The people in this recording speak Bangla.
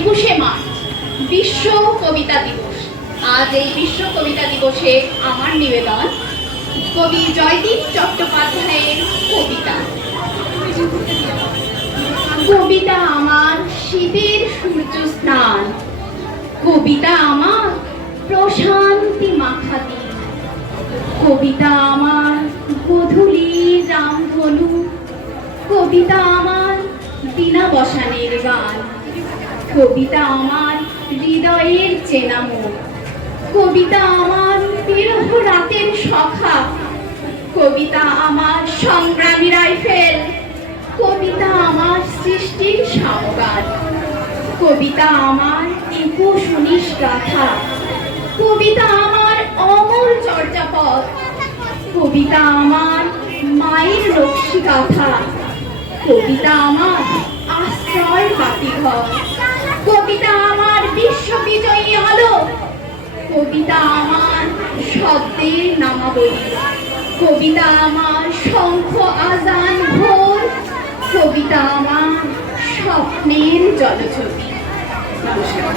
একুশে মার্চ, বিশ্ব কবিতা দিবস। আজ এই বিশ্ব কবিতা দিবসে আমার নিবেদন কবি জয়দীপ চট্টোপাধ্যায়ের কবিতা। কবিতা আমার শীতের সূর্য স্নান কবিতা আমার প্রশান্তি মাখাতি। কবিতা আমার গধূলির রামধনু। কবিতা আমার বিনা বসানের গান। কবিতা আমার হৃদয়ের চেনামুখ কবিতা আমার বিরহ রাতের সখা। কবিতা আমার সংগ্রামী রাইফেল। কবিতা আমার সৃষ্টির সামগান কবিতা আমার একুশ উনিশ গাথা। কবিতা আমার অমর চর্যাপদ। কবিতা আমার মায়ের নকশি গাথা কবিতা আমার আশ্রয় বাতিঘর কবিতা আমার বিশ্ববিজয়ী আলো কবিতা আমার শব্দের নামাবলী। কবিতা আমার শঙ্খ আজান ভোর। কবিতা আমার স্বপ্নের জলছবি নমস্কার।